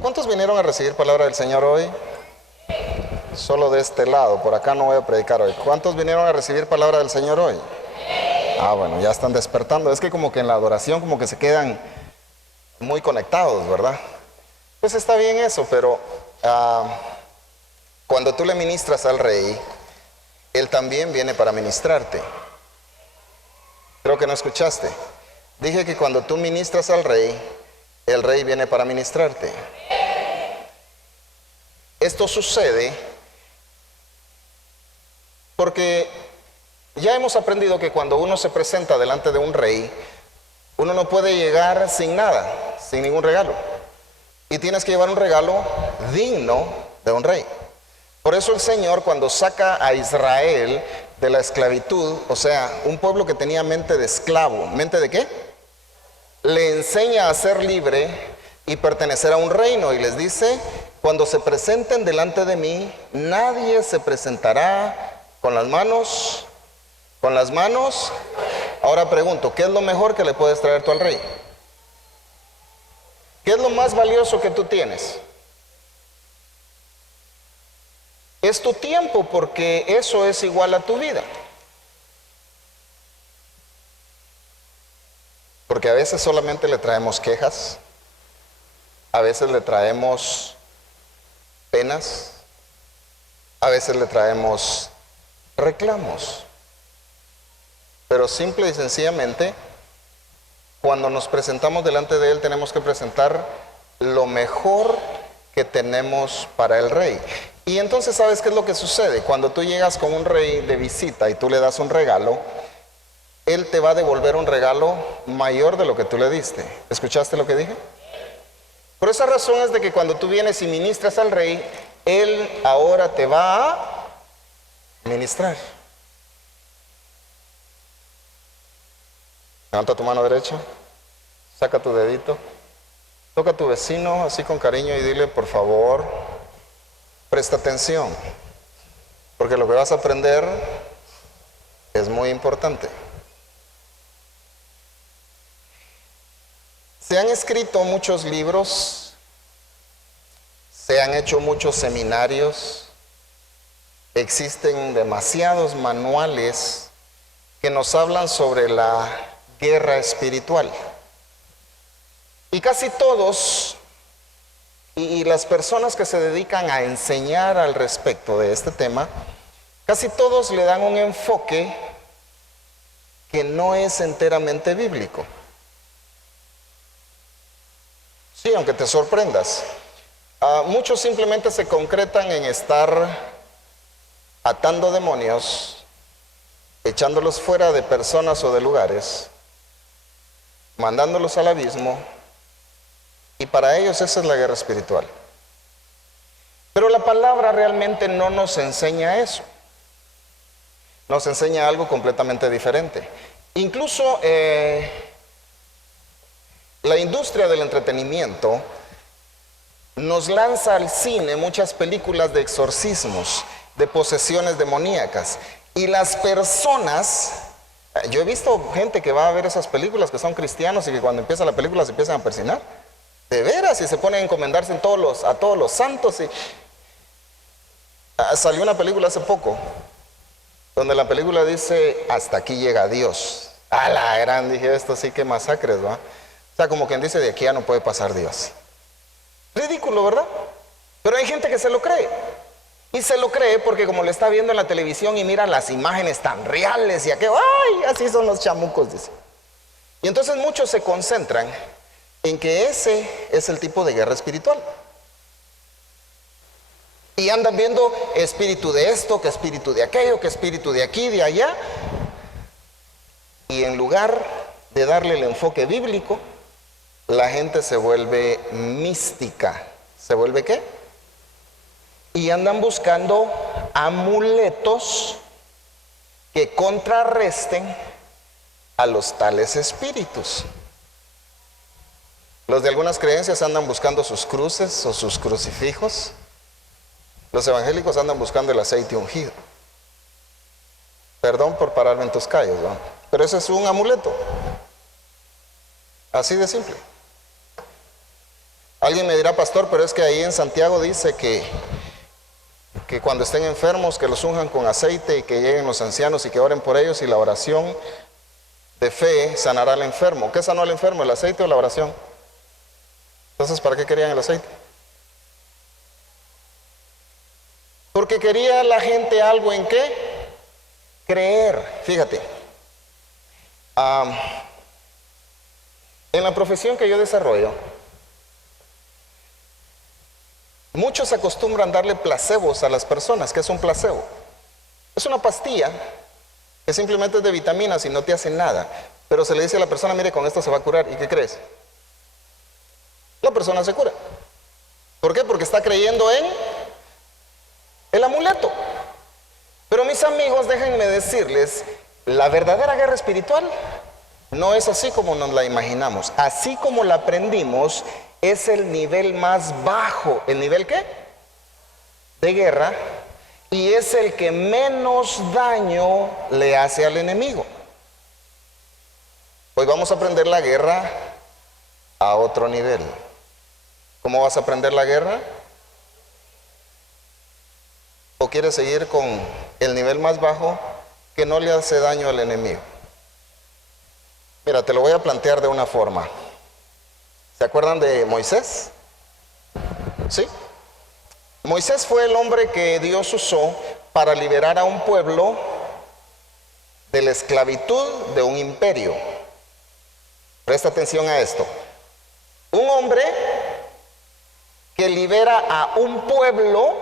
¿Cuántos vinieron a recibir palabra del Señor hoy? Solo de este lado, por acá no voy a predicar hoy. ¿Cuántos vinieron a recibir palabra del Señor hoy? Bueno, ya están despertando. Es que como que en la adoración como que se quedan muy conectados, ¿verdad? Pues está bien eso, pero cuando tú le ministras al Rey, Él también viene para ministrarte. Creo que no escuchaste. Dije que cuando tú ministras al Rey, el Rey viene para ministrarte. Esto sucede porque ya hemos aprendido que cuando uno se presenta delante de un rey, uno no puede llegar sin nada, sin ningún regalo. Y tienes que llevar un regalo digno de un rey. Por eso el Señor, cuando saca a Israel de la esclavitud, o sea, un pueblo que tenía mente de esclavo, ¿mente de qué? Le enseña a ser libre y pertenecer a un reino, y les dice: cuando se presenten delante de mí, nadie se presentará con las manos. Ahora pregunto, ¿qué es lo mejor que le puedes traer tú al rey? ¿Qué es lo más valioso que tú tienes? Es tu tiempo, porque eso es igual a tu vida. Porque a veces solamente le traemos quejas, a veces le traemos penas, a veces le traemos reclamos. Pero simple y sencillamente, cuando nos presentamos delante de Él, tenemos que presentar lo mejor que tenemos para el rey. Y entonces, ¿sabes qué es lo que sucede? Cuando tú llegas con un rey de visita y tú le das un regalo, Él te va a devolver un regalo mayor de lo que tú le diste. ¿Escuchaste lo que dije? Por esa razón es de que cuando tú vienes y ministras al rey, Él ahora te va a ministrar. Levanta tu mano derecha, saca tu dedito, toca a tu vecino así con cariño y dile: por favor, presta atención, porque lo que vas a aprender es muy importante. Se han escrito muchos libros, se han hecho muchos seminarios, existen demasiados manuales que nos hablan sobre la guerra espiritual. Y casi todos, y las personas que se dedican a enseñar al respecto de este tema, casi todos le dan un enfoque que no es enteramente bíblico. Sí, aunque te sorprendas. Muchos simplemente se concretan en estar atando demonios, echándolos fuera de personas o de lugares, mandándolos al abismo, y para ellos esa es la guerra espiritual. Pero la palabra realmente no nos enseña eso. Nos enseña algo completamente diferente. Incluso la industria del entretenimiento nos lanza al cine muchas películas de exorcismos, de posesiones demoníacas. Y las personas, yo he visto gente que va a ver esas películas que son cristianos y que cuando empieza la película se empiezan a persignar. De veras, y se ponen a encomendarse a todos los santos. Salió una película hace poco, donde la película dice: hasta aquí llega Dios. A la gran, dije, esto sí que masacres, ¿va? O sea, como quien dice, de aquí ya no puede pasar Dios. Ridículo, ¿verdad? Pero hay gente que se lo cree. Y se lo cree porque como lo está viendo en la televisión y mira las imágenes tan reales y aquello, ¡ay! Así son los chamucos, dice. Y entonces muchos se concentran en que ese es el tipo de guerra espiritual. Y andan viendo espíritu de esto, que espíritu de aquello, que espíritu de aquí, de allá. Y en lugar de darle el enfoque bíblico, la gente se vuelve mística. ¿Se vuelve qué? Y andan buscando amuletos que contrarresten a los tales espíritus. Los de algunas creencias andan buscando sus cruces o sus crucifijos. Los evangélicos andan buscando el aceite ungido. Perdón por pararme en tus calles, ¿no? Pero ese es un amuleto. Así de simple. Alguien me dirá, pastor, pero es que ahí en Santiago dice que cuando estén enfermos, que los unjan con aceite y que lleguen los ancianos y que oren por ellos, y la oración de fe sanará al enfermo. ¿Qué sanó al enfermo, el aceite o la oración? Entonces, ¿para qué querían el aceite? Porque quería la gente algo en qué creer. Fíjate, en la profesión que yo desarrollo, muchos acostumbran darle placebos a las personas. ¿Qué es un placebo? Es una pastilla que simplemente es de vitaminas y no te hace nada, pero se le dice a la persona, mire, con esto se va a curar. ¿Y qué crees? La persona se cura. ¿Por qué? Porque está creyendo en el amuleto. Pero mis amigos, déjenme decirles, la verdadera guerra espiritual no es así como nos la imaginamos. Así como la aprendimos, es el nivel más bajo. ¿El nivel qué? De guerra. Y es el que menos daño le hace al enemigo. Hoy vamos a aprender la guerra a otro nivel. ¿Cómo vas a aprender la guerra? ¿O quieres seguir con el nivel más bajo que no le hace daño al enemigo? Mira, te lo voy a plantear de una forma. ¿Se acuerdan de Moisés? ¿Sí? Moisés fue el hombre que Dios usó para liberar a un pueblo de la esclavitud de un imperio. Presta atención a esto. Un hombre que libera a un pueblo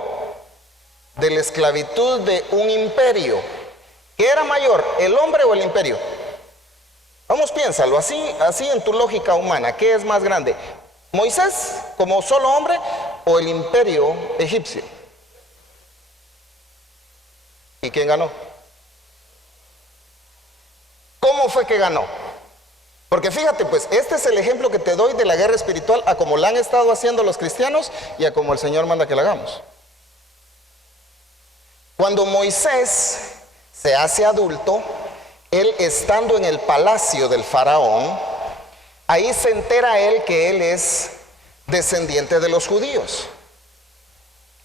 de la esclavitud de un imperio. ¿Qué era mayor, el hombre o el imperio? Vamos, piénsalo, así en tu lógica humana, ¿qué es más grande? ¿Moisés como solo hombre o el imperio egipcio? ¿Y quién ganó? ¿Cómo fue que ganó? Porque fíjate, pues, este es el ejemplo que te doy de la guerra espiritual a como la han estado haciendo los cristianos y a como el Señor manda que la hagamos. Cuando Moisés se hace adulto, él estando en el palacio del faraón, ahí se entera él que él es descendiente de los judíos.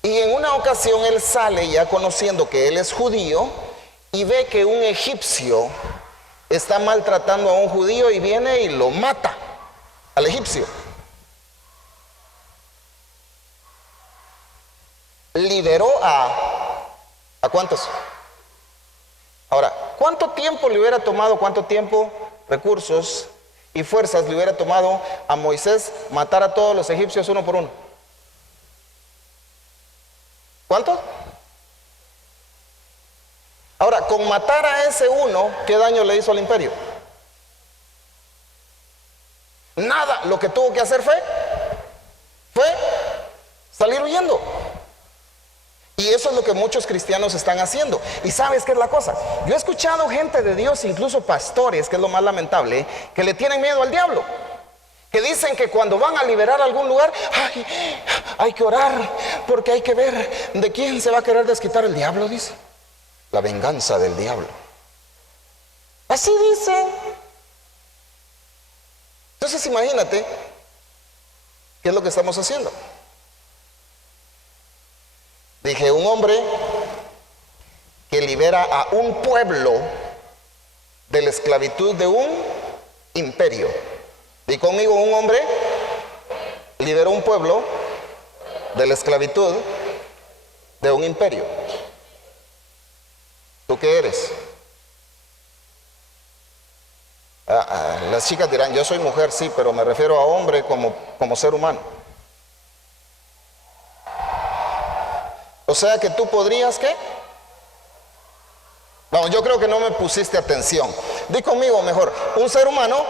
Y en una ocasión él sale ya conociendo que él es judío y ve que un egipcio está maltratando a un judío y viene y lo mata al egipcio. Liberó ¿a cuántos? Ahora, ¿cuánto tiempo le hubiera tomado, cuánto tiempo, recursos y fuerzas le hubiera tomado a Moisés matar a todos los egipcios uno por uno? ¿Cuánto? Ahora, con matar a ese uno, ¿qué daño le hizo al imperio? Nada. Lo que tuvo que hacer fue salir huyendo. Y eso es lo que muchos cristianos están haciendo. ¿Y sabes qué es la cosa? Yo he escuchado gente de Dios, incluso pastores, que es lo más lamentable, que le tienen miedo al diablo. Que dicen que cuando van a liberar algún lugar, hay que orar, porque hay que ver de quién se va a querer desquitar el diablo, dice. La venganza del diablo. Así dicen. Entonces imagínate qué es lo que estamos haciendo. Dije, un hombre que libera a un pueblo de la esclavitud de un imperio. Di conmigo, un hombre liberó un pueblo de la esclavitud de un imperio. ¿Tú qué eres? Las chicas dirán, yo soy mujer, sí, pero me refiero a hombre como ser humano. O sea que tú podrías, ¿qué? Vamos, yo creo que no me pusiste atención. Di conmigo mejor, un ser humano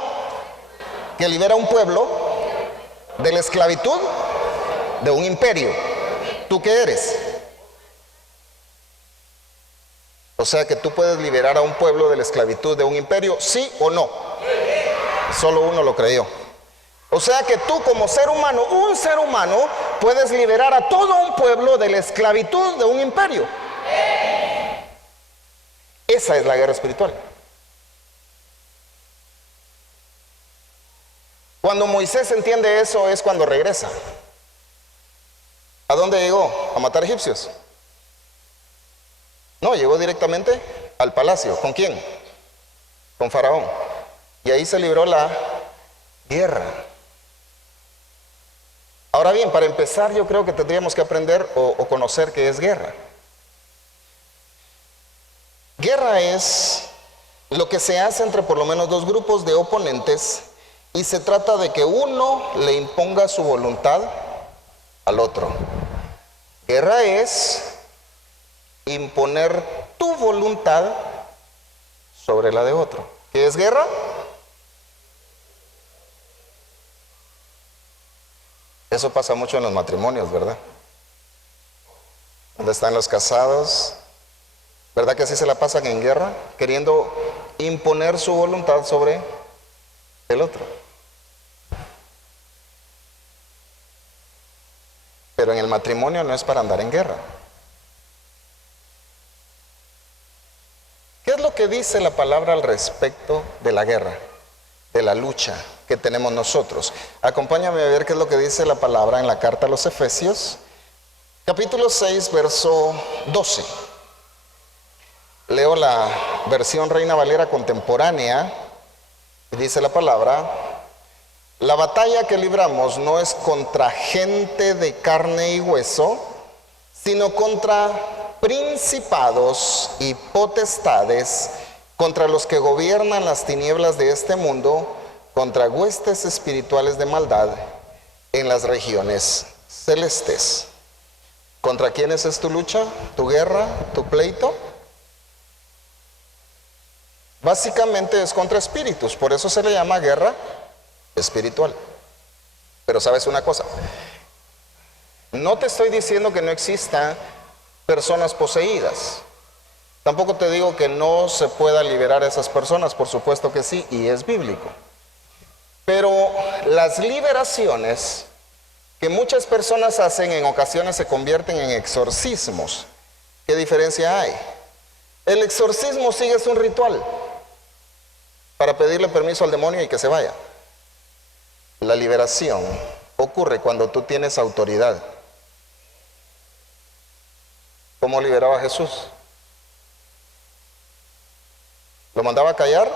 que libera a un pueblo de la esclavitud de un imperio. ¿Tú qué eres? O sea que tú puedes liberar a un pueblo de la esclavitud de un imperio, ¿sí o no? Solo uno lo creyó. O sea que tú como ser humano, un ser humano, puedes liberar a todo un pueblo de la esclavitud de un imperio. Esa es la guerra espiritual. Cuando Moisés entiende eso es cuando regresa. dónde llegó? ¿A matar egipcios? No, llegó directamente al palacio. ¿Con quién? Con Faraón. Y ahí se libró la guerra. Ahora bien, para empezar, yo creo que tendríamos que aprender o conocer qué es guerra. Guerra es lo que se hace entre por lo menos dos grupos de oponentes y se trata de que uno le imponga su voluntad al otro. Guerra es imponer tu voluntad sobre la de otro. ¿Qué es guerra? Eso pasa mucho en los matrimonios, ¿verdad? Donde están los casados, ¿verdad que así se la pasan en guerra? Queriendo imponer su voluntad sobre el otro. Pero en el matrimonio no es para andar en guerra. ¿Qué es lo que dice la palabra al respecto de la guerra, de la lucha que tenemos nosotros? Acompáñame a ver qué es lo que dice la palabra en la carta a los Efesios, capítulo 6, verso 12. Leo la versión Reina Valera contemporánea y dice la palabra: la batalla que libramos no es contra gente de carne y hueso, sino contra principados y potestades, contra los que gobiernan las tinieblas de este mundo, contra huestes espirituales de maldad en las regiones celestes. ¿Contra quiénes es tu lucha, tu guerra, tu pleito? Básicamente es contra espíritus, por eso se le llama guerra espiritual. Pero sabes una cosa, no te estoy diciendo que no existan personas poseídas. Tampoco te digo que no se pueda liberar a esas personas, por supuesto que sí, y es bíblico. Pero las liberaciones que muchas personas hacen en ocasiones se convierten en exorcismos. ¿Qué diferencia hay? El exorcismo sigue es un ritual para pedirle permiso al demonio y que se vaya. La liberación ocurre cuando tú tienes autoridad. ¿Cómo liberaba a Jesús? Lo mandaba a callar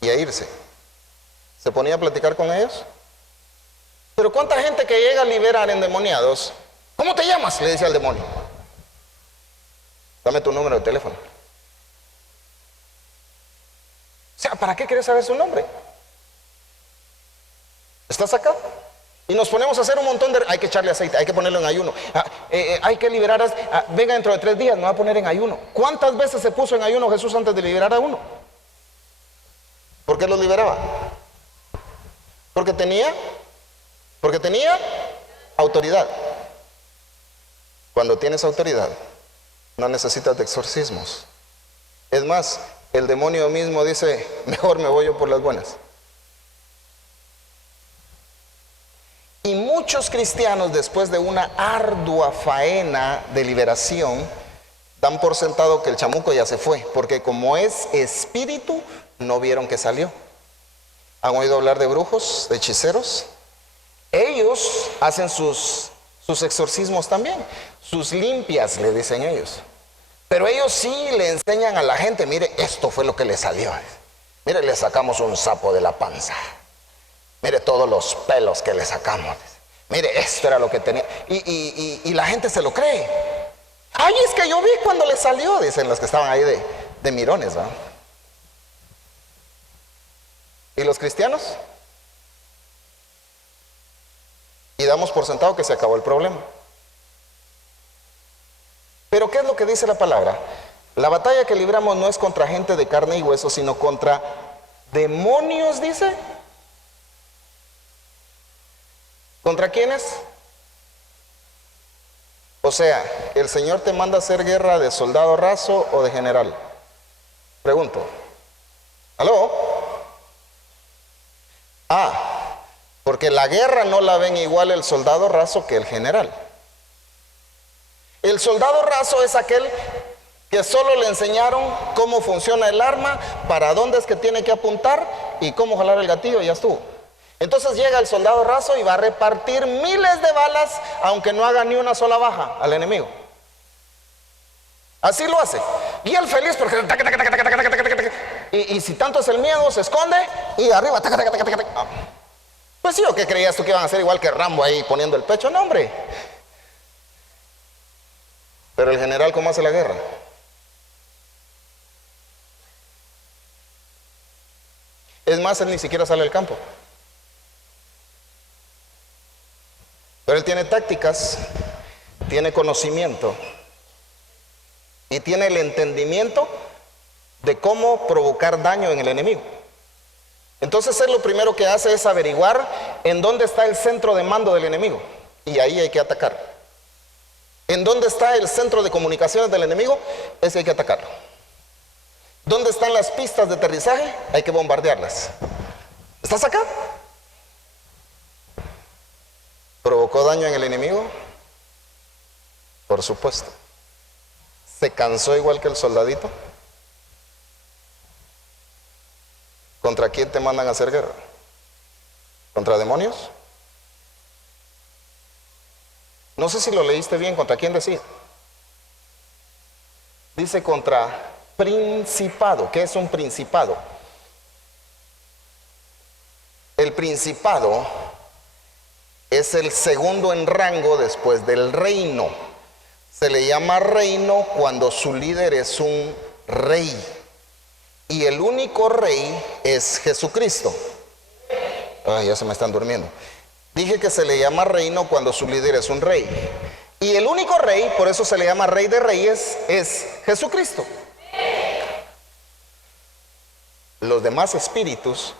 y a irse. ¿Se ponía a platicar con ellos? Pero ¿cuánta gente que llega a liberar endemoniados? ¿Cómo te llamas?, le dice al demonio. Dame tu número de teléfono. O sea, ¿para qué quieres saber su nombre? ¿Estás acá? Y nos ponemos a hacer un montón de... Hay que echarle aceite, hay que ponerlo en ayuno. Hay que liberar... venga dentro de 3 días, me va a poner en ayuno. ¿Cuántas veces se puso en ayuno Jesús antes de liberar a uno? ¿Por qué los liberaba? Porque tenía autoridad. Cuando tienes autoridad, no necesitas de exorcismos. Es más, el demonio mismo dice: mejor me voy yo por las buenas. Y muchos cristianos, después de una ardua faena de liberación, dan por sentado que el chamuco ya se fue, porque como es espíritu, no vieron que salió. ¿Han oído hablar de brujos, de hechiceros? Ellos hacen sus exorcismos también, sus limpias, le dicen ellos. Pero ellos sí le enseñan a la gente: mire, esto fue lo que le salió. Mire, le sacamos un sapo de la panza. Mire todos los pelos que le sacamos. Mire, esto era lo que tenía. Y la gente se lo cree. Ay, es que yo vi cuando le salió, dicen los que estaban ahí de mirones, ¿verdad? ¿Y los cristianos? Y damos por sentado que se acabó el problema. Pero ¿qué es lo que dice la palabra? La batalla que libramos no es contra gente de carne y hueso, sino contra demonios, dice. ¿Contra quiénes? O sea, ¿el Señor te manda a hacer guerra de soldado raso o de general? Pregunto. ¿Aló? Porque la guerra no la ven igual el soldado raso que el general. El soldado raso es aquel que solo le enseñaron cómo funciona el arma, para dónde es que tiene que apuntar y cómo jalar el gatillo y ya estuvo. Entonces llega el soldado raso y va a repartir miles de balas, aunque no haga ni una sola baja al enemigo. Así lo hace. Y él feliz porque y si tanto es el miedo, se esconde y arriba. Pues sí, ¿o qué creías tú que iban a hacer igual que Rambo ahí poniendo el pecho? No, hombre. Pero el general, ¿cómo hace la guerra? Es más, él ni siquiera sale al campo. Pero él tiene tácticas, tiene conocimiento y tiene el entendimiento de cómo provocar daño en el enemigo. Entonces él lo primero que hace es averiguar en dónde está el centro de mando del enemigo, y ahí hay que atacar. En dónde está el centro de comunicaciones del enemigo, ese hay que atacarlo. ¿Dónde están las pistas de aterrizaje? Hay que bombardearlas. ¿Estás acá? ¿Provocó daño en el enemigo? Por supuesto. ¿Se cansó igual que el soldadito? ¿Contra quién te mandan a hacer guerra? ¿Contra demonios? No sé si lo leíste bien, ¿contra quién decía? Dice contra principado. ¿Qué es un principado? El principado es el segundo en rango después del reino. Se le llama reino cuando su líder es un rey. Y el único rey es Jesucristo. Ay, ya se me están durmiendo. Dije que se le llama reino cuando su líder es un rey. Y el único rey, por eso se le llama rey de reyes, es Jesucristo. Los demás espíritus,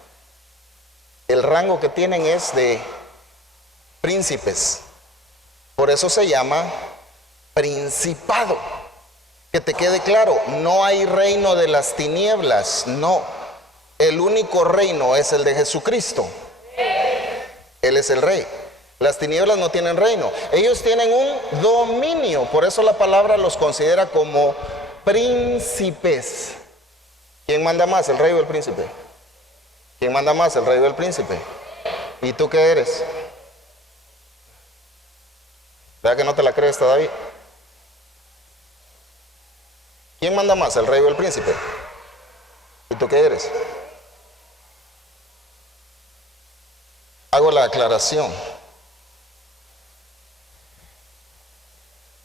el rango que tienen es de príncipes. Por eso se llama principado. Que te quede claro, no hay reino de las tinieblas, no. El único reino es el de Jesucristo. Él es el rey. Las tinieblas no tienen reino. Ellos tienen un dominio. Por eso la palabra los considera como príncipes. ¿Quién manda más, el rey o el príncipe? ¿Quién manda más, el rey o el príncipe? ¿Y tú qué eres? ¿Verdad que no te la crees todavía? ¿Quién manda más, el rey o el príncipe? ¿Y tú qué eres? Hago la aclaración.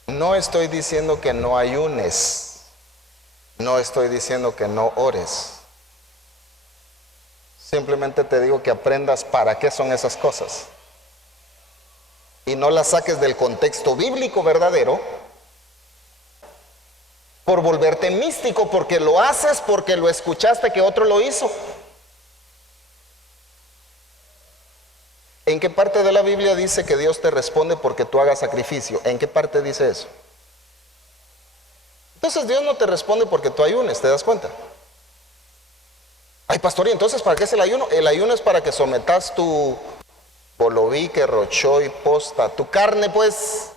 No estoy diciendo que no ayunes. No estoy diciendo que no ores. Simplemente te digo que aprendas para qué son esas cosas. Y no las saques del contexto bíblico verdadero por volverte místico, porque lo haces porque lo escuchaste que otro lo hizo. ¿En qué parte de la Biblia dice que Dios te responde porque tú hagas sacrificio? ¿En qué parte dice eso? Entonces Dios no te responde porque tú ayunes, ¿te das cuenta? Ay, pastor, ¿y entonces para qué es el ayuno? El ayuno es para que sometas tu bolovique, rochoy, posta, tu carne, pues.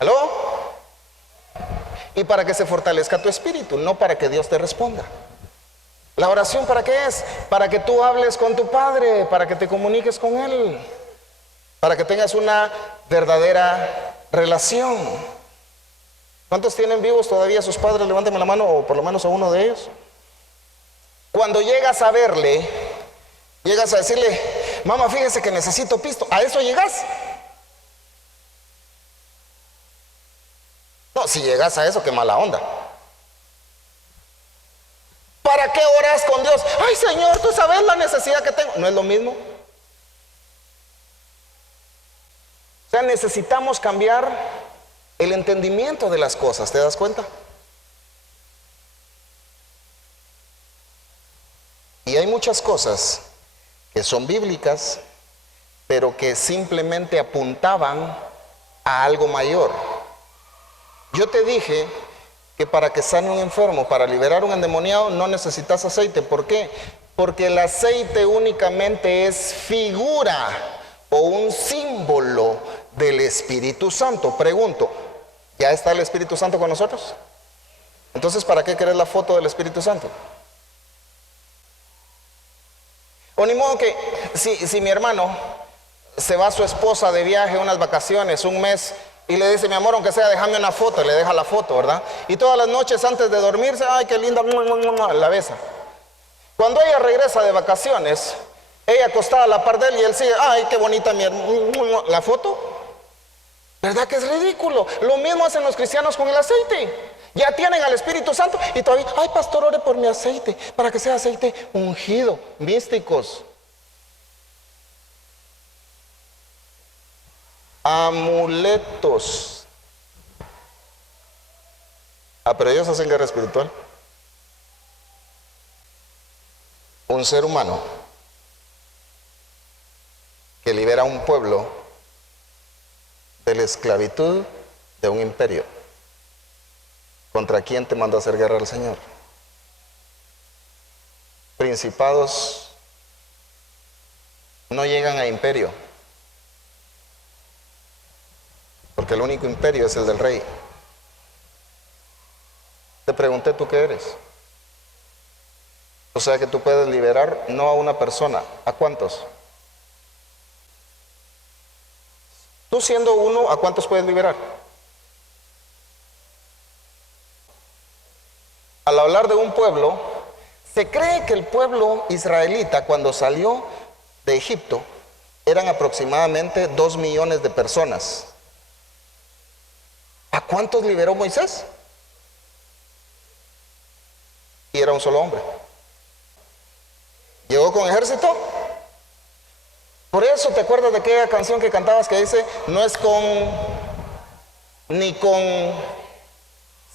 ¿Aló? Y para que se fortalezca tu espíritu, no para que Dios te responda. ¿La oración para qué es? Para que tú hables con tu Padre, para que te comuniques con Él, para que tengas una verdadera relación. ¿Cuántos tienen vivos todavía sus padres? Levántame la mano, o por lo menos a uno de ellos. Cuando llegas a verle, llegas a decirle, mamá, fíjese que necesito pisto. ¿A eso llegas? No, si llegas a eso, qué mala onda. ¿Para qué oras con Dios? Ay, Señor, tú sabes la necesidad que tengo. ¿No es lo mismo? O sea, necesitamos cambiar el entendimiento de las cosas, ¿te das cuenta? Y hay muchas cosas que son bíblicas, pero que simplemente apuntaban a algo mayor. Yo te dije que para que sane un enfermo, para liberar un endemoniado, no necesitas aceite. ¿Por qué? Porque el aceite únicamente es figura o un símbolo del Espíritu Santo. Pregunto, ¿ya está el Espíritu Santo con nosotros? Entonces, ¿para qué querés la foto del Espíritu Santo? O ni modo que, si mi hermano se va a su esposa de viaje, unas vacaciones, un mes, y le dice, mi amor, aunque sea, déjame una foto, y le deja la foto, ¿verdad? Y todas las noches antes de dormirse, ay, qué linda, la besa. Cuando ella regresa de vacaciones, ella acostada a la par de él y él sigue, ay, qué bonita la foto. ¿Verdad que es ridículo? Lo mismo hacen los cristianos con el aceite. Ya tienen al Espíritu Santo y todavía, ay, pastor, ore por mi aceite, para que sea aceite ungido, místicos. Amuletos. Pero ellos hacen guerra espiritual. Un ser humano que libera a un pueblo de la esclavitud de un imperio. ¿Contra quién te mandó a hacer guerra el Señor? Principados no llegan a imperio, porque el único imperio es el del rey. Te pregunté, ¿tú qué eres? O sea que tú puedes liberar no a una persona, ¿a cuántos? Tú siendo uno, ¿a cuántos puedes liberar? Al hablar de un pueblo, se cree que el pueblo israelita cuando salió de Egipto eran aproximadamente 2 millones de personas. ¿A cuántos liberó Moisés? Y era un solo hombre. ¿Llegó con ejército? Por eso te acuerdas de aquella canción que cantabas que dice, no es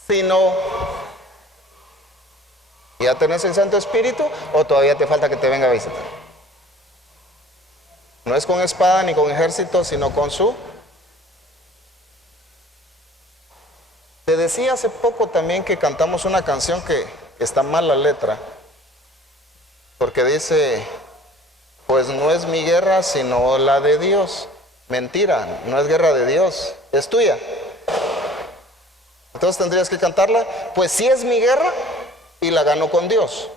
sino, ¿ya tenés el Santo Espíritu o todavía te falta que te venga a visitar? No es con espada ni con ejército, sino con su... Te decía hace poco también que cantamos una canción que está mal la letra, porque dice, pues no es mi guerra sino la de Dios. Mentira, no es guerra de Dios, es tuya. Entonces tendrías que cantarla, pues sí es mi guerra y la gano con Dios.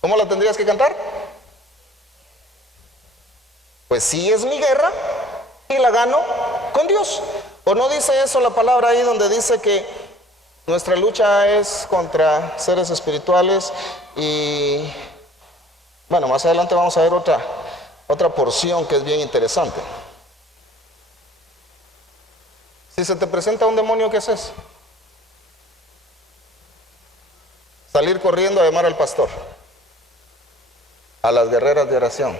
¿Cómo la tendrías que cantar? Pues sí es mi guerra y la gano con Dios. ¿O no dice eso la palabra ahí donde dice que nuestra lucha es contra seres espirituales? Y bueno, más adelante vamos a ver otra porción que es bien interesante. Si se te presenta un demonio, ¿qué haces? Salir corriendo a llamar al pastor, a las guerreras de oración,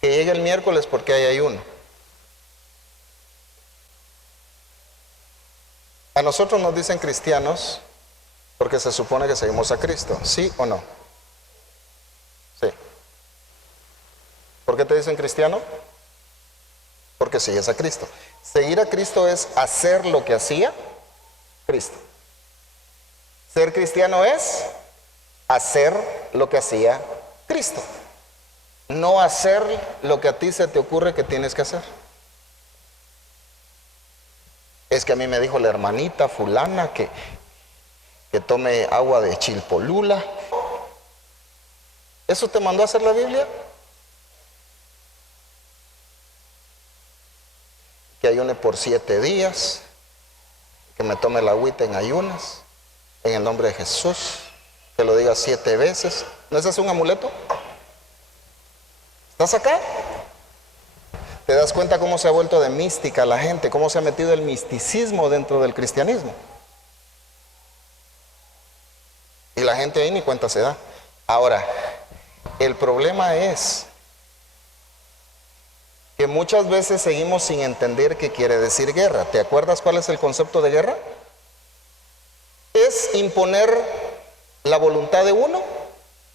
que llegue el miércoles porque hay ayuno. A nosotros nos dicen cristianos porque se supone que seguimos a Cristo, ¿sí o no? Sí. ¿Por qué te dicen cristiano? Porque sigues a Cristo. Seguir a Cristo es hacer lo que hacía Cristo. Ser cristiano es hacer lo que hacía Cristo, no hacer lo que a ti se te ocurre que tienes que hacer. Es que a mí me dijo la hermanita fulana que tome agua de chilpolula. ¿Eso te mandó a hacer la Biblia? Que ayune por 7 días, que me tome la agüita en ayunas, en el nombre de Jesús, que lo diga 7 veces. ¿No es eso un amuleto? ¿Estás acá? ¿Te das cuenta cómo se ha vuelto de mística la gente? ¿Cómo se ha metido el misticismo dentro del cristianismo? Y la gente ahí ni cuenta se da. Ahora, el problema es que muchas veces seguimos sin entender qué quiere decir guerra. ¿Te acuerdas cuál es el concepto de guerra? Es imponer la voluntad de uno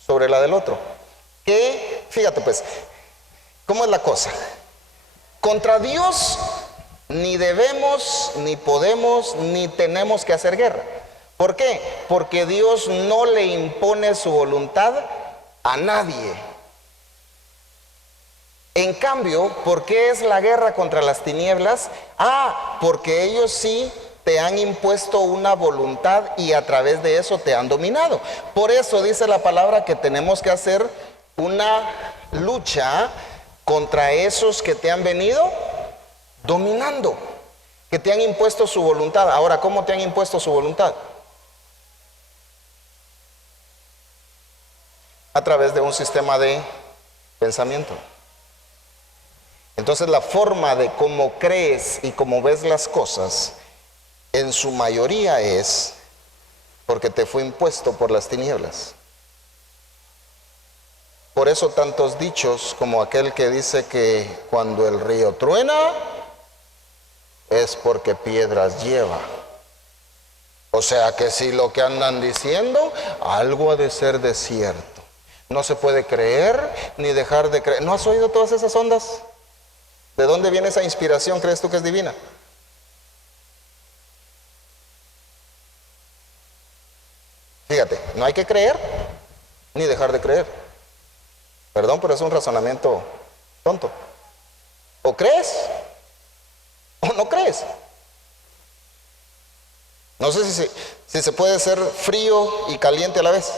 sobre la del otro. Que, fíjate pues, ¿cómo es la cosa? Contra Dios ni debemos, ni podemos, ni tenemos que hacer guerra. ¿Por qué? Porque Dios no le impone su voluntad a nadie. En cambio, ¿por qué es la guerra contra las tinieblas? Porque ellos sí te han impuesto una voluntad y a través de eso te han dominado. Por eso dice la palabra que tenemos que hacer una lucha contra esos que te han venido dominando, que te han impuesto su voluntad. Ahora, ¿cómo te han impuesto su voluntad? A través de un sistema de pensamiento. Entonces, la forma de cómo crees y cómo ves las cosas, en su mayoría es porque te fue impuesto por las tinieblas. Por eso tantos dichos como aquel que dice que cuando el río truena es porque piedras lleva. O sea que si lo que andan diciendo, algo ha de ser de cierto. No se puede creer ni dejar de creer. ¿No has oído todas esas ondas? ¿De dónde viene esa inspiración? ¿Crees tú que es divina? Fíjate, no hay que creer ni dejar de creer. Perdón, pero es un razonamiento tonto. O crees o no crees. No sé si se puede ser frío y caliente a la vez.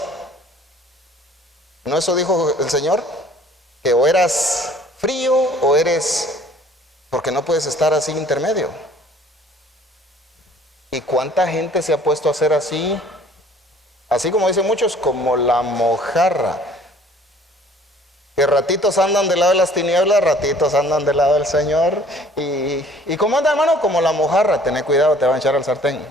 ¿No eso dijo el Señor? Que o eras frío o eres... Porque no puedes estar así intermedio. ¿Y cuánta gente se ha puesto a ser así? Así como dicen muchos, como la mojarra. Que ratitos andan del lado de las tinieblas, ratitos andan del lado del Señor. ¿Y cómo anda, hermano? Como la mojarra. Ten cuidado, te va a echar al sartén.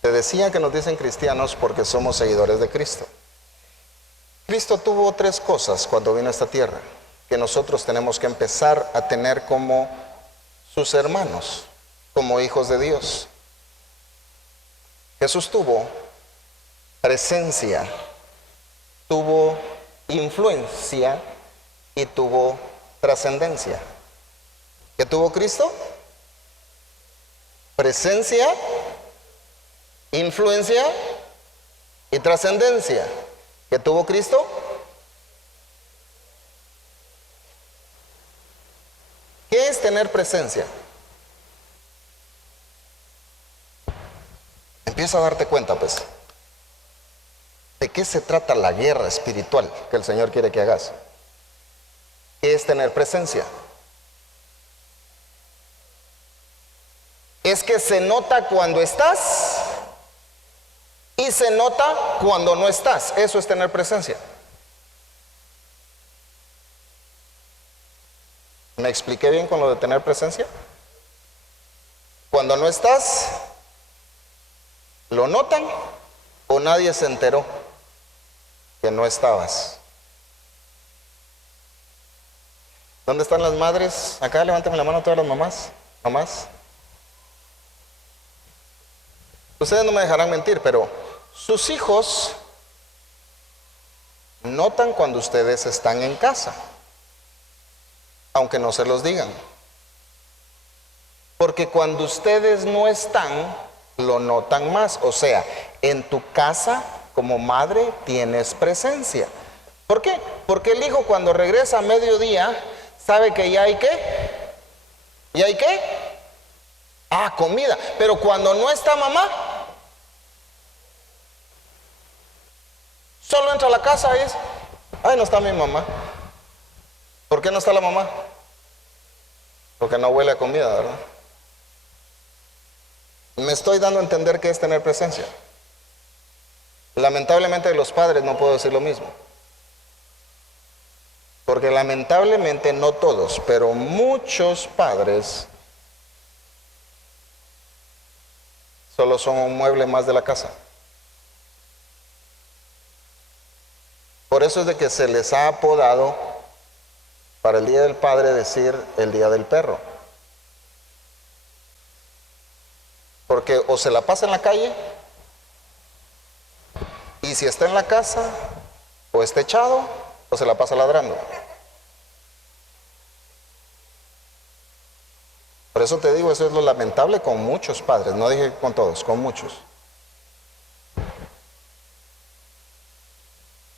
Te decía que nos dicen cristianos porque somos seguidores de Cristo. Cristo tuvo 3 cosas cuando vino a esta tierra que nosotros tenemos que empezar a tener como sus hermanos, como hijos de Dios. Jesús tuvo presencia, tuvo influencia y tuvo trascendencia. ¿Qué tuvo Cristo? Presencia, influencia y trascendencia. ¿Qué tuvo Cristo? ¿Qué es tener presencia? Empieza a darte cuenta, pues, de qué se trata la guerra espiritual que el Señor quiere que hagas. ¿Qué es tener presencia? Es que se nota cuando estás y se nota cuando no estás. Eso es tener presencia. ¿Me expliqué bien con lo de tener presencia? Cuando no estás, ¿lo notan o nadie se enteró que no estabas? ¿Dónde están las madres? Acá, levántame la mano todas las mamás. Mamás. Ustedes no me dejarán mentir, pero sus hijos notan cuando ustedes están en casa, aunque no se los digan. Porque cuando ustedes no están, lo notan más. O sea, en tu casa como madre tienes presencia. ¿Por qué? Porque el hijo cuando regresa a mediodía sabe que ya hay ¿qué? ¿Y hay qué? Ah, comida. Pero cuando no está mamá, solo entra a la casa y dice, ay, no está mi mamá. ¿Por qué no está la mamá? Porque no huele a comida, ¿verdad? Me estoy dando a entender qué es tener presencia. Lamentablemente de los padres no puedo decir lo mismo. Porque lamentablemente no todos, pero muchos padres solo son un mueble más de la casa. Por eso es de que se les ha apodado para el Día del Padre decir el Día del Perro. Porque o se la pasa en la calle, y si está en la casa, o está echado, o se la pasa ladrando. Por eso te digo, eso es lo lamentable con muchos padres, no dije con todos, con muchos.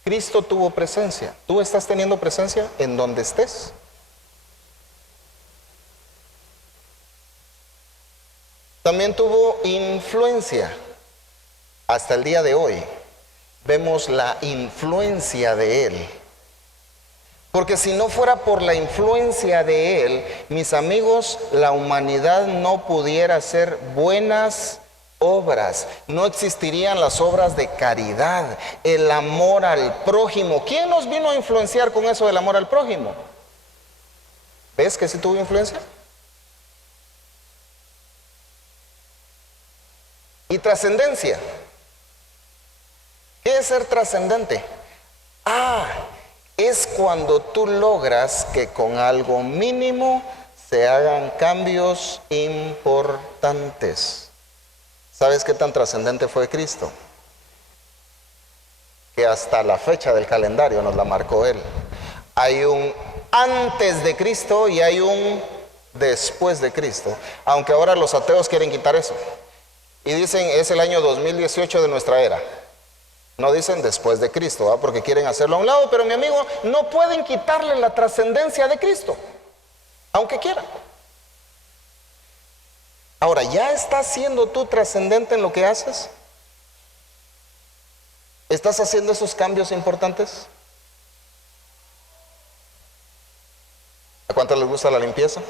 Cristo tuvo presencia. ¿Tú estás teniendo presencia en donde estés? También tuvo influencia hasta el día de hoy. vemos la influencia de Él. Porque si no fuera por la influencia de Él, mis amigos, la humanidad no pudiera hacer buenas obras. No existirían las obras de caridad, el amor al prójimo. ¿Quién nos vino a influenciar con eso del amor al prójimo? ¿Ves que sí tuvo influencia? Y trascendencia. ¿Qué es ser trascendente? Es cuando tú logras que con algo mínimo se hagan cambios importantes. ¿Sabes qué tan trascendente fue Cristo? Que hasta la fecha del calendario nos la marcó Él. Hay un antes de Cristo y hay un después de Cristo. Aunque ahora los ateos quieren quitar eso. Y dicen, es el año 2018 de nuestra era. No dicen después de Cristo, ¿verdad? Porque quieren hacerlo a un lado. Pero mi amigo, no pueden quitarle la trascendencia de Cristo, aunque quieran. Ahora, ¿ya estás siendo tú trascendente en lo que haces? ¿Estás haciendo esos cambios importantes? ¿A cuántos les gusta la limpieza?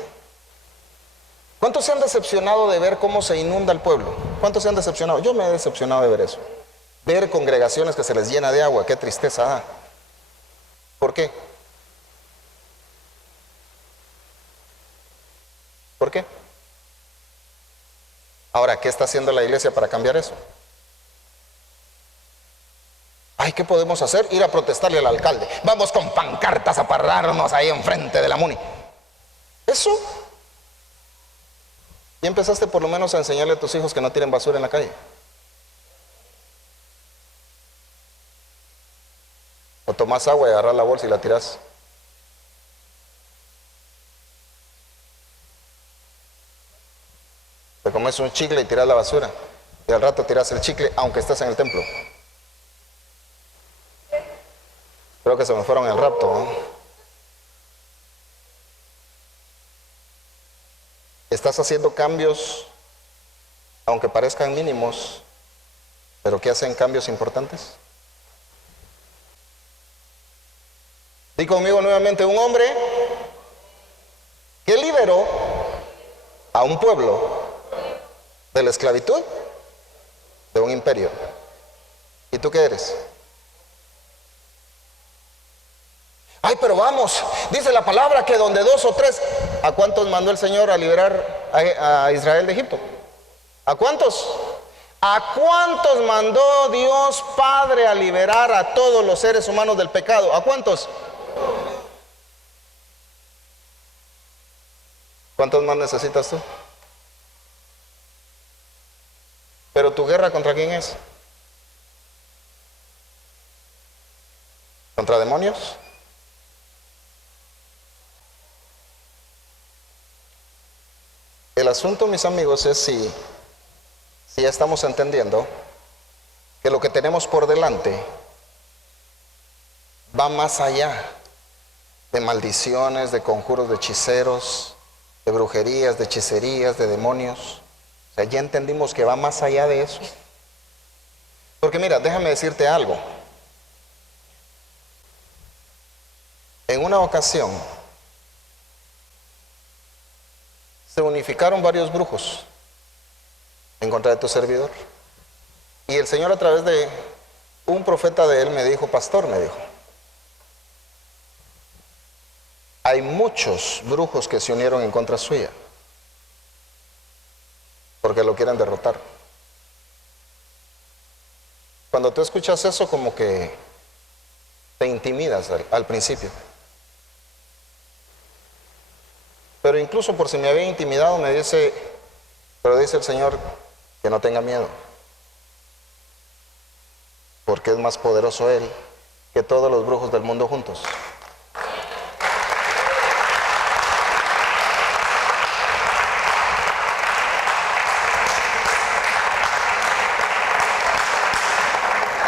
¿Cuántos se han decepcionado de ver cómo se inunda el pueblo? ¿Cuántos se han decepcionado? Yo me he decepcionado de ver eso. Ver congregaciones que se les llena de agua, qué tristeza da. ¿Por qué? ¿Por qué? Ahora, ¿qué está haciendo la iglesia para cambiar eso? Ay, ¿qué podemos hacer? Ir a protestarle al alcalde. Vamos con pancartas a pararnos ahí enfrente de la MUNI. Eso. ¿Y empezaste por lo menos a enseñarle a tus hijos que no tiren basura en la calle? O tomás agua y agarrás la bolsa y la tirás. Te comes un chicle y tirás la basura. Y al rato tirás el chicle aunque estés en el templo. Creo que se me fueron el rapto, ¿no? Estás haciendo cambios aunque parezcan mínimos, pero que hacen cambios importantes. Di conmigo nuevamente, un hombre que liberó a un pueblo de la esclavitud de un imperio. ¿Y tú qué eres? Ay, pero vamos, dice la palabra que donde dos o tres. ¿A cuántos mandó el Señor a liberar a Israel de Egipto? ¿A cuántos? ¿A cuántos mandó Dios Padre a liberar a todos los seres humanos del pecado? ¿A cuántos? ¿Cuántos más necesitas tú? Pero tu guerra, ¿contra quién es? ¿Contra demonios? El asunto, mis amigos, es si ya estamos entendiendo que lo que tenemos por delante va más allá de maldiciones, de conjuros de hechiceros, de brujerías, de hechicerías, de demonios. O sea, ya entendimos que va más allá de eso. Porque mira, déjame decirte algo. En una ocasión se unificaron varios brujos en contra de tu servidor. Y el Señor, a través de un profeta de él, me dijo, pastor, me dijo, hay muchos brujos que se unieron en contra suya porque lo quieren derrotar. Cuando tú escuchas eso, como que te intimidas al principio. Pero incluso por si me había intimidado, me dice, pero dice el Señor que no tenga miedo, porque es más poderoso Él que todos los brujos del mundo juntos.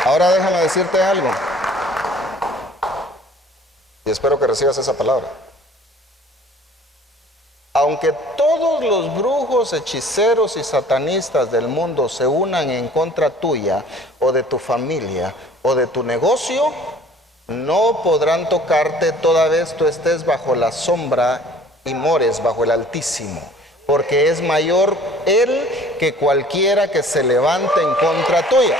Ahora déjame decirte algo, y espero que recibas esa palabra. Aunque todos los brujos, hechiceros y satanistas del mundo se unan en contra tuya o de tu familia, o de tu negocio no podrán tocarte toda vez tú estés bajo la sombra y mores bajo el Altísimo, porque es mayor Él que cualquiera que se levante en contra tuya.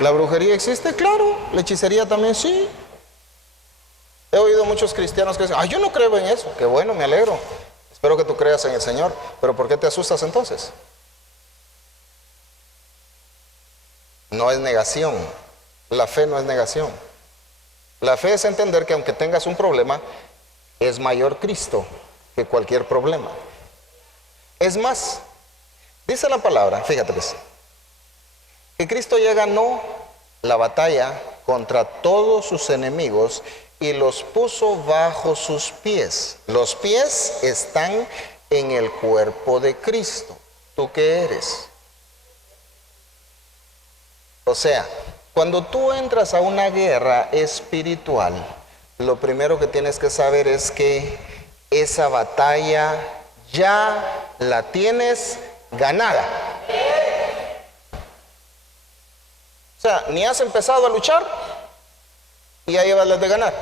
¿La brujería existe? Claro. ¿La hechicería también? Sí. He oído muchos cristianos que dicen, yo no creo en eso. Qué bueno, me alegro. Espero que tú creas en el Señor. Pero ¿por qué te asustas entonces? No es negación. La fe no es negación. La fe es entender que aunque tengas un problema, es mayor Cristo que cualquier problema. Es más, dice la palabra, fíjate pues, que Cristo ya ganó la batalla contra todos sus enemigos y los puso bajo sus pies. Los pies están en el cuerpo de Cristo. ¿Tú qué eres? O sea, cuando tú entras a una guerra espiritual, lo primero que tienes que saber es que esa batalla ya la tienes ganada. O sea, ni has empezado a luchar y ya llevas las de ganar.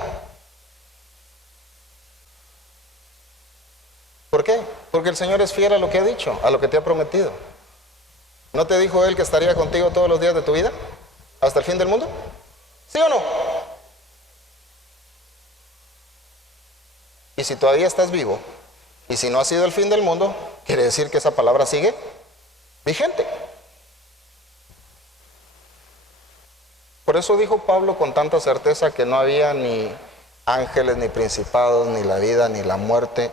¿Por qué? Porque el Señor es fiel a lo que ha dicho, a lo que te ha prometido. ¿No te dijo Él que estaría contigo todos los días de tu vida? ¿Hasta el fin del mundo? ¿Sí o no? Y si todavía estás vivo, y si no ha sido el fin del mundo, quiere decir que esa palabra sigue vigente. Por eso dijo Pablo con tanta certeza que no había ni ángeles, ni principados, ni la vida, ni la muerte,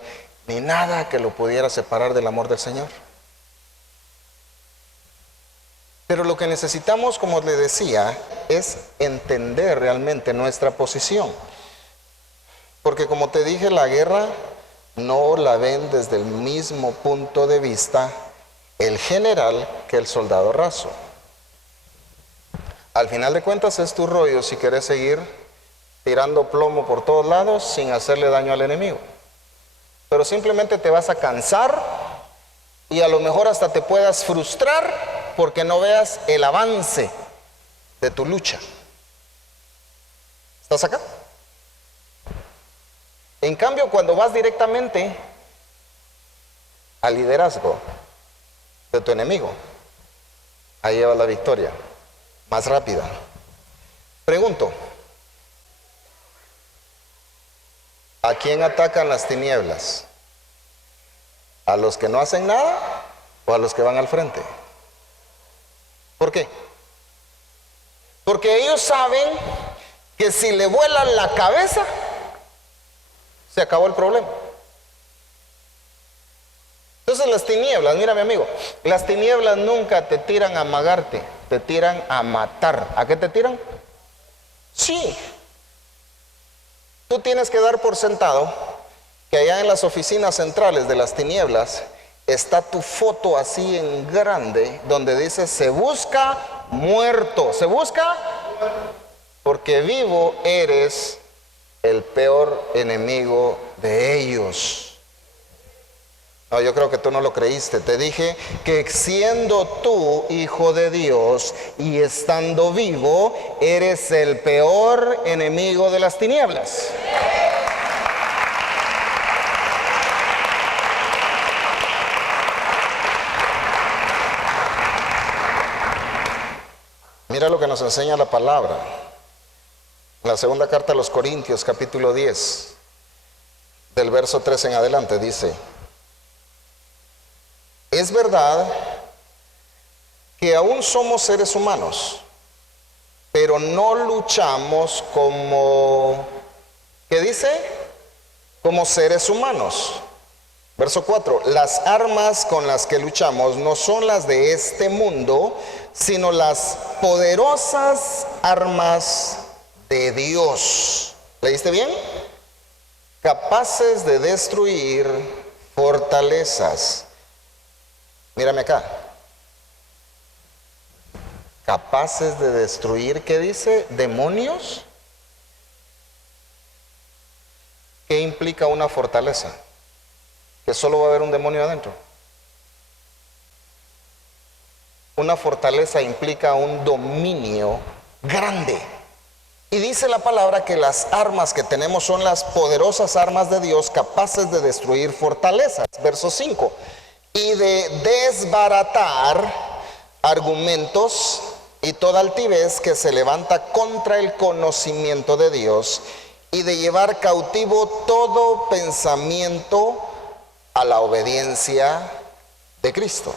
ni nada que lo pudiera separar del amor del Señor. Pero lo que necesitamos, como le decía, es entender realmente nuestra posición. Porque como te dije, la guerra no la ven desde el mismo punto de vista el general que el soldado raso. Al final de cuentas es tu rollo si quieres seguir tirando plomo por todos lados sin hacerle daño al enemigo. Pero simplemente te vas a cansar y a lo mejor hasta te puedas frustrar porque no veas el avance de tu lucha. ¿Estás acá? En cambio, cuando vas directamente al liderazgo de tu enemigo, ahí llevas la victoria más rápida. Pregunto, ¿a quién atacan las tinieblas? ¿A los que no hacen nada o a los que van al frente? ¿Por qué? Porque ellos saben que si le vuelan la cabeza, se acabó el problema. Entonces las tinieblas, mira mi amigo, las tinieblas nunca te tiran a amagarte, te tiran a matar. ¿A qué te tiran? Sí. Tú tienes que dar por sentado que allá en las oficinas centrales de las tinieblas está tu foto así en grande donde dice se busca muerto. ¿Se busca? Porque vivo eres el peor enemigo de ellos. No, yo creo que tú no lo creíste. Te dije que siendo tú hijo de Dios y estando vivo, eres el peor enemigo de las tinieblas. Mira lo que nos enseña la palabra. En la segunda carta a los Corintios, capítulo 10, del verso 3 en adelante, dice: es verdad que aún somos seres humanos, pero no luchamos como, ¿qué dice? Como seres humanos. Verso 4, las armas con las que luchamos no son las de este mundo, sino las poderosas armas de Dios. ¿Leíste bien? Capaces de destruir fortalezas. Mírame acá. Capaces de destruir, ¿qué dice? Demonios ¿Qué implica una fortaleza? Que solo va a haber un demonio adentro. Una fortaleza implica un dominio grande. Y dice la palabra que las armas que tenemos son las poderosas armas de Dios capaces de destruir fortalezas. Verso 5. Y de desbaratar argumentos y toda altivez que se levanta contra el conocimiento de Dios, y de llevar cautivo todo pensamiento a la obediencia de Cristo.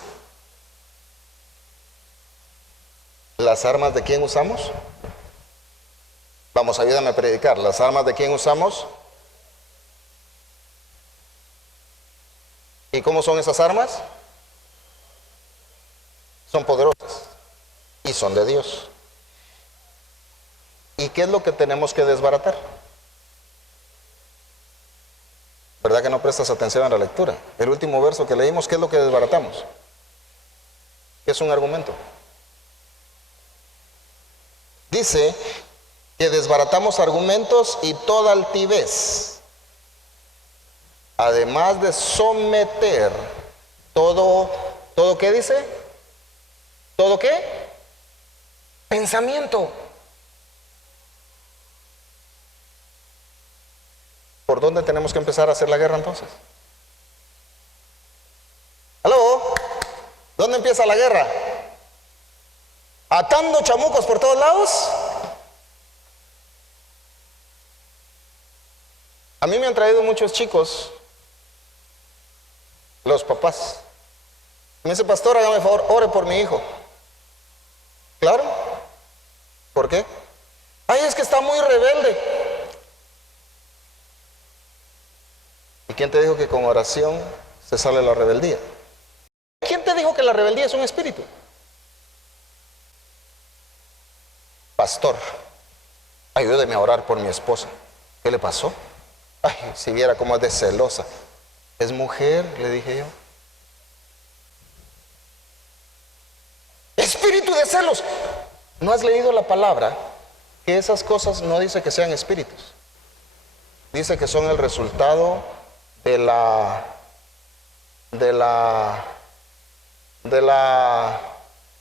¿Las armas de quién usamos? Vamos, ayúdame a predicar. ¿Las armas de quién usamos? ¿Y cómo son esas armas? Son poderosas y son de Dios. ¿Y qué es lo que tenemos que desbaratar? ¿Verdad que no prestas atención a la lectura? El último verso que leímos, ¿qué es lo que desbaratamos? ¿Qué es un argumento? Dice que desbaratamos argumentos y toda altivez, además de someter todo, ¿qué dice? ¿Todo qué? Pensamiento. ¿Por dónde tenemos que empezar a hacer la guerra entonces? ¿Aló? ¿Dónde empieza la guerra? ¿Atando chamucos por todos lados? A mí me han traído muchos chicos, los papás. Me dice, pastor, hágame el favor, ore por mi hijo. Claro. ¿Por qué? Ay, es que está muy rebelde. ¿Y quién te dijo que con oración se sale la rebeldía? ¿Quién te dijo que la rebeldía es un espíritu? Pastor, ayúdeme a orar por mi esposa. ¿Qué le pasó? Ay, si viera cómo es de celosa. Es mujer, le dije yo. Espíritu de celos. ¿No has leído la palabra? Que esas cosas no dice que sean espíritus. Dice que son el resultado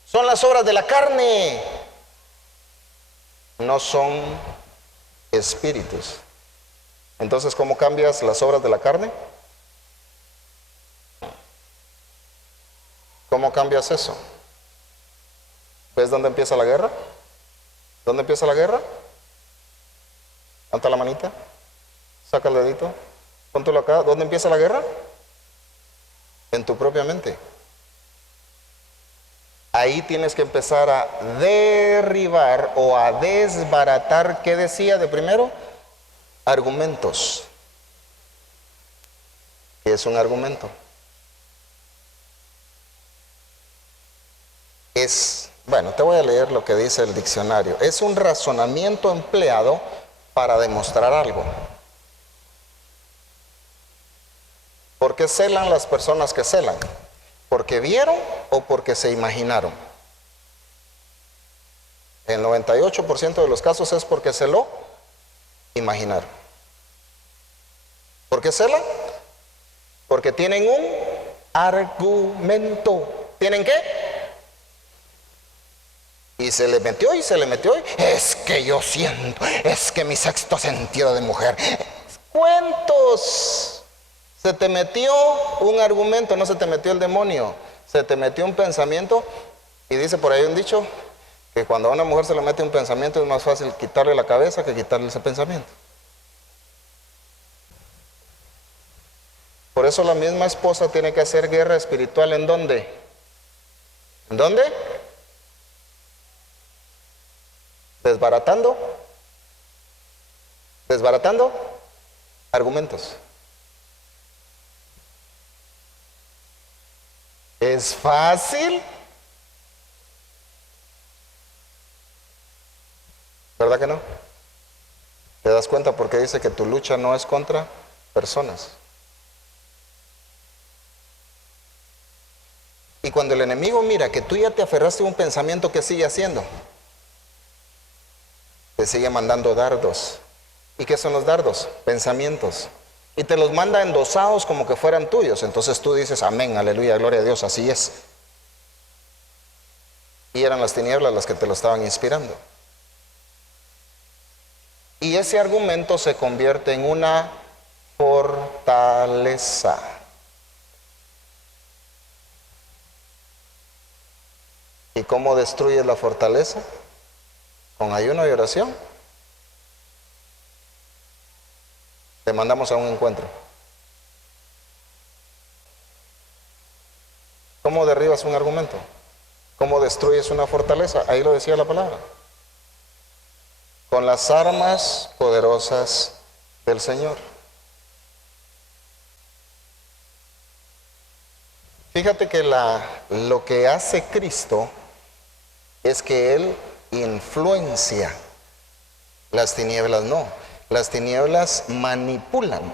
son las obras de la carne. No son espíritus. Entonces, ¿cómo cambias las obras de la carne? ¿Cómo cambias eso? ¿Ves dónde empieza la guerra? ¿Dónde empieza la guerra? Levanta la manita, saca el dedito, póntelo acá. ¿Dónde empieza la guerra? En tu propia mente. Ahí tienes que empezar a derribar o a desbaratar. ¿Qué decía de primero? Argumentos. ¿Qué es un argumento? Bueno, te voy a leer lo que dice el diccionario. Es un razonamiento empleado para demostrar algo. ¿Por qué celan las personas que celan? ¿Porque vieron o porque se imaginaron? El 98% de los casos es porque se lo imaginaron. ¿Por qué celan? Porque tienen un argumento. ¿Tienen qué? Y se le metió y se le metió. Es que yo siento, es que mi sexto sentido de mujer. Cuentos. Se te metió un argumento, no se te metió el demonio. Se te metió un pensamiento. Y dice por ahí un dicho que cuando a una mujer se le mete un pensamiento es más fácil quitarle la cabeza que quitarle ese pensamiento. Por eso la misma esposa tiene que hacer guerra espiritual. ¿En dónde? ¿En dónde? Desbaratando argumentos. ¿Es fácil? ¿Verdad que no? ¿Te das cuenta porque dice que tu lucha no es contra personas? Y cuando el enemigo mira que tú ya te aferraste a un pensamiento, ¿qué sigue haciendo? Te sigue mandando dardos. ¿Y qué son los dardos? Pensamientos. y te los manda endosados como que fueran tuyos. Entonces tú dices, amén, aleluya, gloria a Dios, así es. Y eran las tinieblas las que te lo estaban inspirando. Y ese argumento se convierte en una fortaleza. ¿Y cómo destruyes la fortaleza? Con ayuno y oración. Te mandamos a un encuentro. ¿Cómo derribas un argumento? ¿Cómo destruyes una fortaleza? Ahí lo decía la palabra. Con las armas poderosas del Señor. Fíjate que lo que hace Cristo es que Él influencia. Las tinieblas no. Las tinieblas manipulan.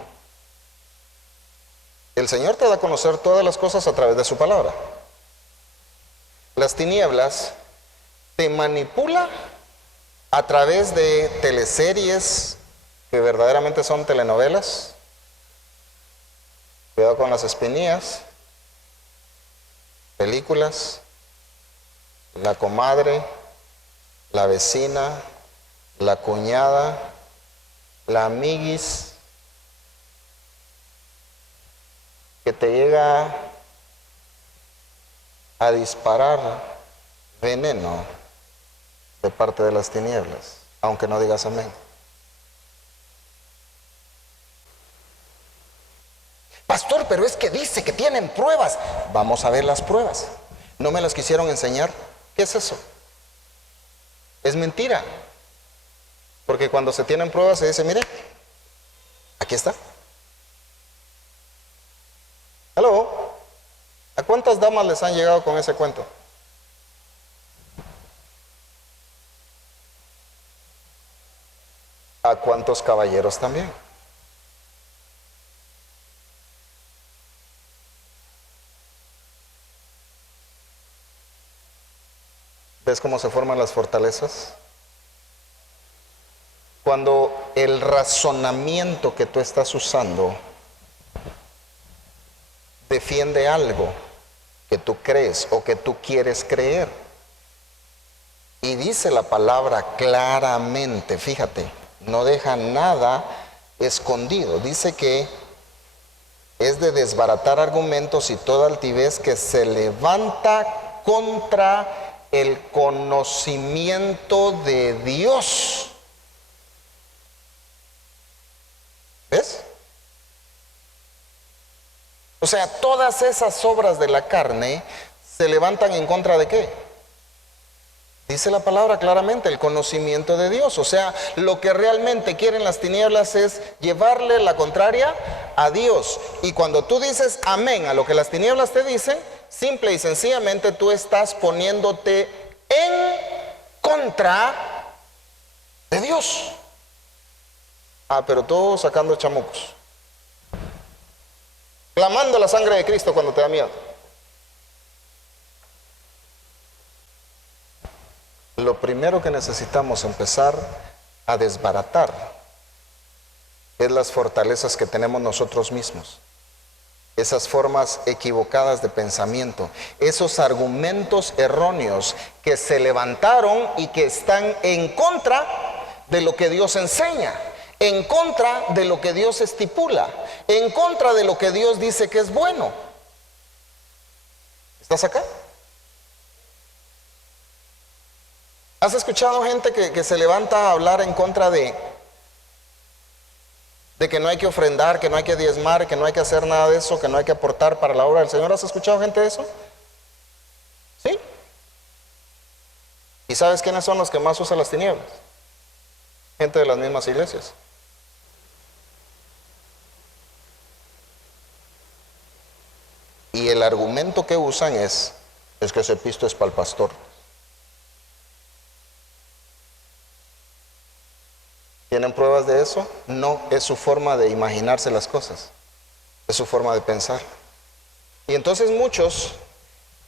El Señor te da a conocer todas las cosas a través de su palabra. Las tinieblas te manipula a través de teleseries que verdaderamente son telenovelas. Cuidado con las espinillas. Películas. La comadre, la vecina, la cuñada, la amiguis, que te llega a disparar veneno de parte de las tinieblas, aunque no digas amén. Pastor, pero es que dice que tienen pruebas. Vamos a ver las pruebas. ¿No me las quisieron enseñar? ¿Qué es eso? Es mentira. Porque cuando se tienen pruebas se dice, mire, aquí está. ¿Aló? ¿A cuántas damas les han llegado con ese cuento? ¿A cuántos caballeros también? ¿Ves cómo se forman las fortalezas? Cuando el razonamiento que tú estás usando defiende algo que tú crees o que tú quieres creer. Y dice la palabra claramente, fíjate, no deja nada escondido. Dice que es de desbaratar argumentos y toda altivez que se levanta contra el conocimiento de Dios. ¿Ves? O sea, todas esas obras de la carne se levantan en contra de ¿qué? Dice la palabra claramente, el conocimiento de Dios. O sea, lo que realmente quieren las tinieblas es llevarle la contraria a Dios. Y cuando tú dices amén a lo que las tinieblas te dicen, simple y sencillamente tú estás poniéndote en contra de Dios. Ah, pero tú sacando chamucos, clamando la sangre de Cristo cuando te da miedo. Lo primero que necesitamos empezar a desbaratar es las fortalezas que tenemos nosotros mismos, esas formas equivocadas de pensamiento, esos argumentos erróneos que se levantaron y que están en contra de lo que Dios enseña, en contra de lo que Dios estipula, en contra de lo que Dios dice que es bueno. ¿Estás acá? ¿Has escuchado gente que se levanta a hablar en contra de que no hay que ofrendar, que no hay que diezmar, que no hay que hacer nada de eso, que no hay que aportar para la obra del Señor? ¿Has escuchado gente de eso? ¿Sí? ¿Y sabes quiénes son los que más usan las tinieblas? Gente de las mismas iglesias. Y el argumento que usan es que ese pisto es para el pastor. ¿Tienen pruebas de eso? No, es su forma de imaginarse las cosas, es su forma de pensar. Y entonces muchos,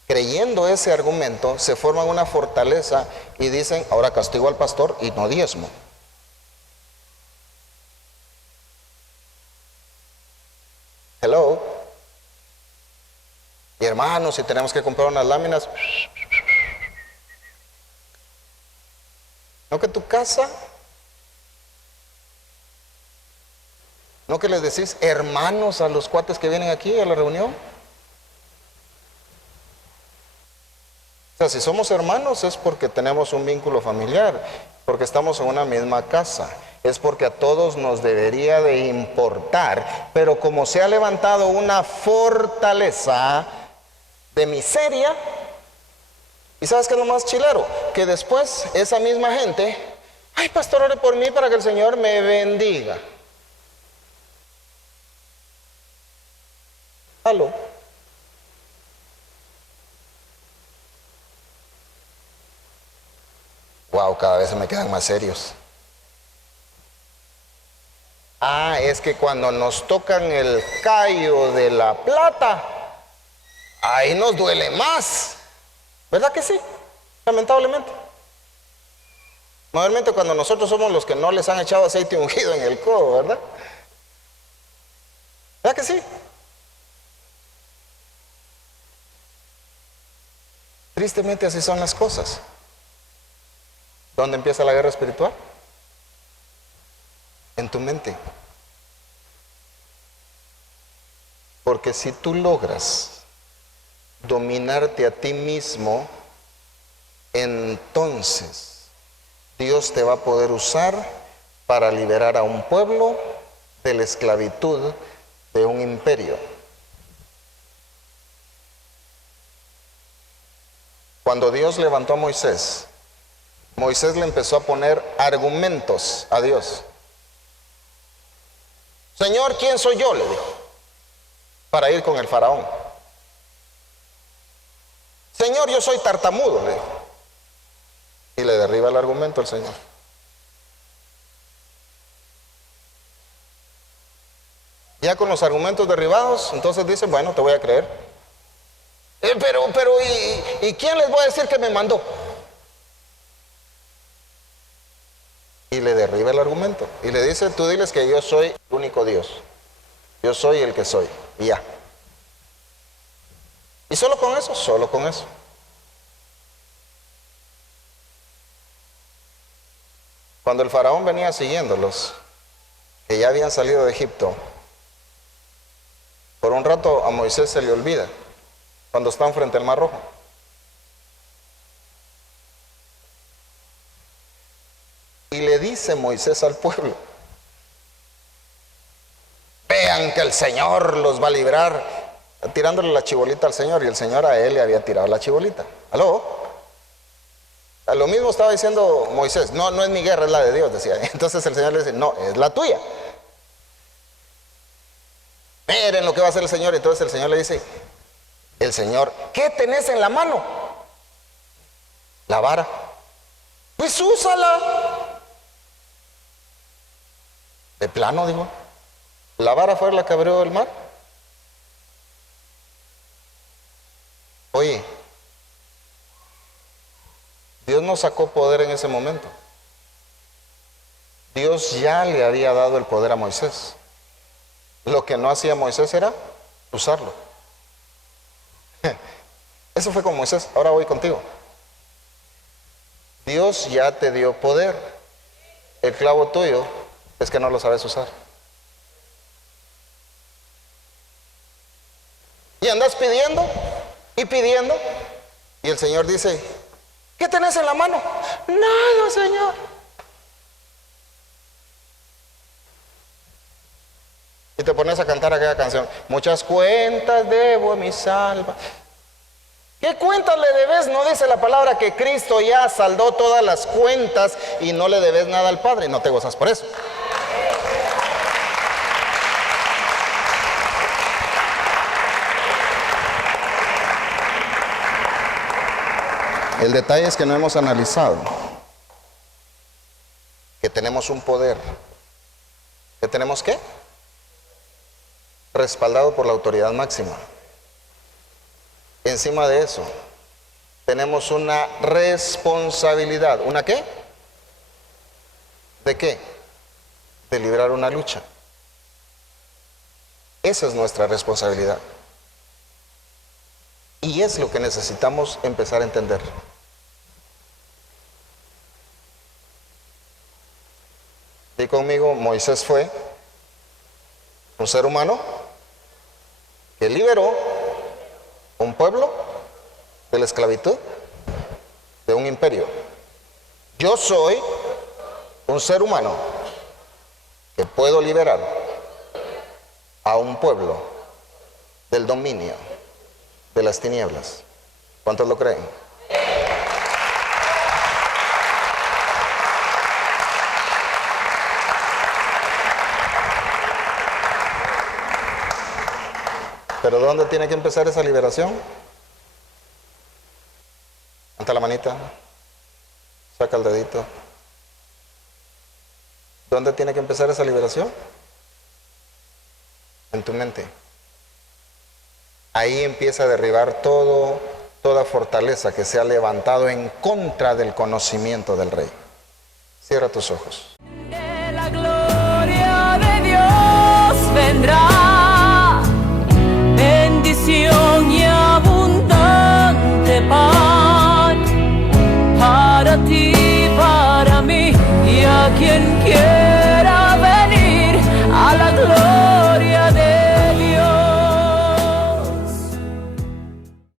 creyendo ese argumento, se forman una fortaleza y dicen, ahora castigo al pastor y no diezmo. hermanos, si tenemos que comprar unas láminas. No que tu casa, no que les decís hermanos a los cuates que vienen aquí a la reunión. O sea, si somos hermanos es porque tenemos un vínculo familiar, porque estamos en una misma casa, es porque a todos nos debería de importar, pero como se ha levantado una fortaleza de miseria, ¿y sabes qué es lo más chilero? Que después esa misma gente, ay pastor, ore por mí para que el Señor me bendiga. ¿Aló? Wow, cada vez se me quedan más serios. Ah, es que cuando nos tocan el callo de la plata, ahí nos duele más. ¿Verdad que sí? Lamentablemente. Normalmente cuando nosotros somos los que no les han echado aceite ungido en el codo, ¿verdad? ¿Verdad que sí? Tristemente así son las cosas. ¿Dónde empieza la guerra espiritual? En tu mente. Porque si tú logras dominarte a ti mismo, entonces Dios te va a poder usar para liberar a un pueblo de la esclavitud de un imperio. Cuando Dios levantó a Moisés, Moisés le empezó a poner argumentos a Dios. Señor, ¿quién soy yo?, le dijo, para ir con el faraón. Señor, yo soy tartamudo, le dijo. Y le derriba el argumento al Señor. Ya con los argumentos derribados, entonces dice, bueno, te voy a creer. ¿Y quién les voy a decir que me mandó? Y le derriba el argumento. Y le dice, tú diles que yo soy el único Dios. Yo soy el que soy. Y ya. ¿Y solo con eso? Solo con eso. Cuando el faraón venía siguiéndolos, que ya habían salido de Egipto, por un rato a Moisés se le olvida, cuando están frente al Mar Rojo. Y le dice Moisés al pueblo, vean que el Señor los va a librar, tirándole la chibolita al Señor, y el Señor a él le había tirado la chibolita. ¿Aló? A lo mismo estaba diciendo Moisés, no, no es mi guerra, es la de Dios, decía. Entonces el Señor le dice, no, es la tuya. Miren lo que va a hacer el Señor. Entonces el Señor le dice, el Señor, ¿qué tenés en la mano? La vara. Pues úsala. De plano, digo, la vara fue la que abrió el mar. Oye, Dios no sacó poder en ese momento. Dios ya le había dado el poder a Moisés. Lo que no hacía Moisés era usarlo. Eso fue con Moisés. Ahora voy contigo. Dios ya te dio poder. El clavo tuyo es que no lo sabes usar. Y andas pidiendo y pidiendo. Y el Señor dice, ¿qué tenés en la mano? Nada, Señor. Y te pones a cantar aquella canción. Muchas cuentas debo a mi salva. ¿Qué cuentas le debes? No dice la palabra que Cristo ya saldó todas las cuentas y no le debes nada al Padre. No te gozas por eso. El detalle es que no hemos analizado que tenemos un poder. ¿Que tenemos qué? Respaldado por la autoridad máxima. Encima de eso, tenemos una responsabilidad. ¿Una qué? ¿De qué? De librar una lucha. Esa es nuestra responsabilidad. Y es lo que necesitamos empezar a entender. Y conmigo, Moisés fue un ser humano que liberó un pueblo de la esclavitud de un imperio. Yo soy un ser humano que puedo liberar a un pueblo del dominio de las tinieblas. ¿Cuántos lo creen? ¿Pero dónde tiene que empezar esa liberación? Levanta la manita, saca el dedito. ¿Dónde tiene que empezar esa liberación? En tu mente. Ahí empieza a derribar toda fortaleza que se ha levantado en contra del conocimiento del Rey. Cierra tus ojos. La gloria de Dios vendrá.